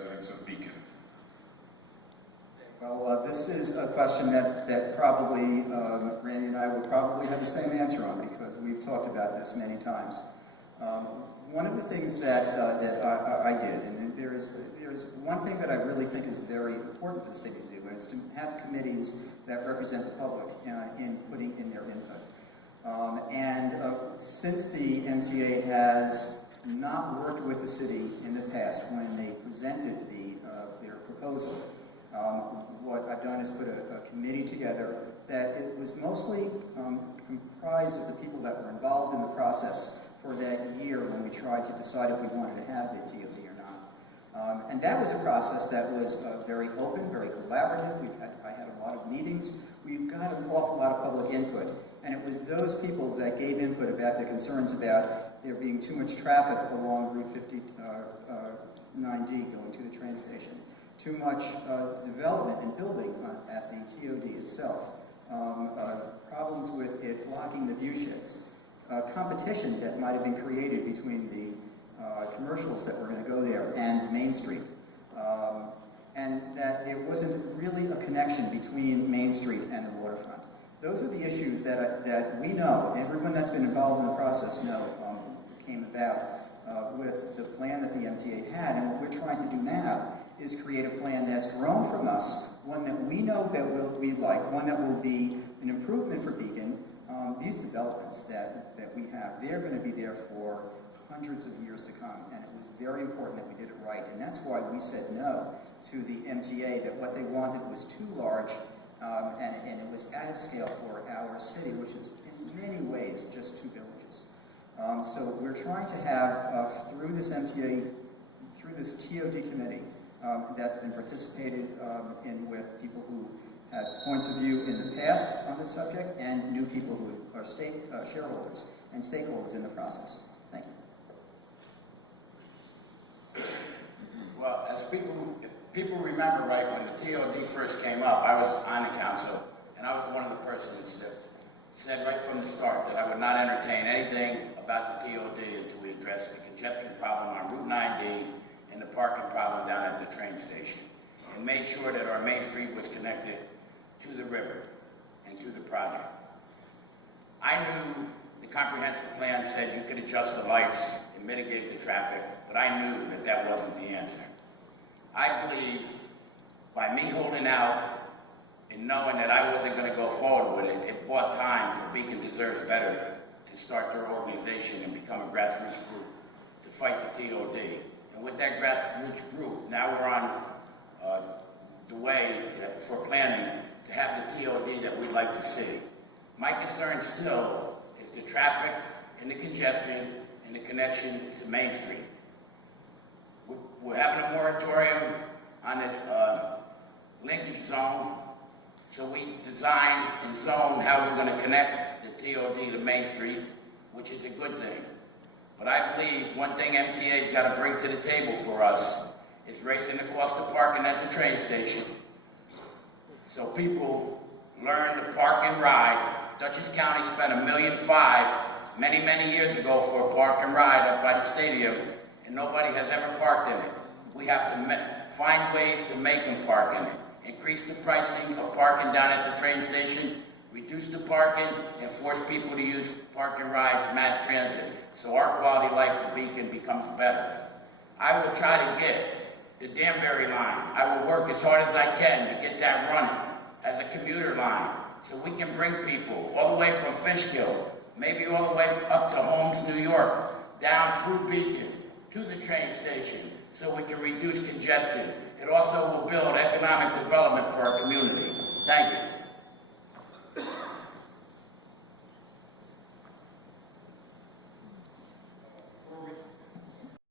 residents of Beacon? Well, this is a question that probably Randy and I will probably have the same answer on, because we've talked about this many times. One of the things that I did, and there's one thing that I really think is very important for the city to do, and it's to have committees that represent the public in putting in their input. Since the MTA has not worked with the city in the past when they presented their proposal, what I've done is put a committee together that it was mostly comprised of the people that were involved in the process for that year when we tried to decide if we wanted to have the TOD or not. And that was a process that was very open, very collaborative. I had a lot of meetings. We got an awful lot of public input. And it was those people that gave input about the concerns about there being too much traffic along Route 59D going to the train station, too much development and building at the TOD itself, problems with it blocking the view sheds, competition that might have been created between the commercials that were going to go there and Main Street, and that there wasn't really a connection between Main Street and the waterfront. Those are the issues that we know, everyone that's been involved in the process came about with the plan that the MTA had. And what we're trying to do now is create a plan that's grown from us, one that we know that we like, one that will be an improvement for Beacon. These developments that we have, they're going to be there for hundreds of years to come, and it was very important that we did it right. And that's why we said no to the MTA, that what they wanted was too large, and it was out of scale for our city, which is in many ways just two villages. So we're trying to have, through this MTA, through this TOD committee that's been participated in with people who had points of view in the past on this subject, and new people who are shareholders and stakeholders in the process. Thank you. Well, if people remember right, when the TOD first came up, I was on the council, and I was one of the persons that said right from the start that I would not entertain anything about the TOD until we addressed the congestion problem on Route 9D and the parking problem down at the train station, and made sure that our Main Street was connected to the river and to the project. I knew the comprehensive plan said you could adjust the lights and mitigate the traffic, but I knew that that wasn't the answer. I believe by me holding out and knowing that I wasn't going to go forward with it, it bought time for Beacon Deserves Better to start their organization and become a grassroots group to fight the TOD. And with that grassroots group, now we're on the way for planning to have the TOD that we'd like to see. My concern still is the traffic and the congestion and the connection to Main Street. We're having a moratorium on the linkage zone, so we design and zone how we're going to connect the TOD to Main Street, which is a good thing. But I believe one thing MTA's got to bring to the table for us is raising the cost of parking at the train station, so people learn to park and ride. Dutchess County spent $1.5 million many years ago for a park and ride up by the stadium, and nobody has ever parked in it. We have to find ways to make them park in it. Increase the pricing of parking down at the train station, reduce the parking, and force people to use park and rides, mass transit, so our quality of life for Beacon becomes better. I will try to get the Danbury line. I will work as hard as I can to get that running as a commuter line, so we can bring people all the way from Fishkill, maybe all the way up to Holmes, New York, down through Beacon to the train station, so we can reduce congestion. It also will build economic development for our community. Thank you.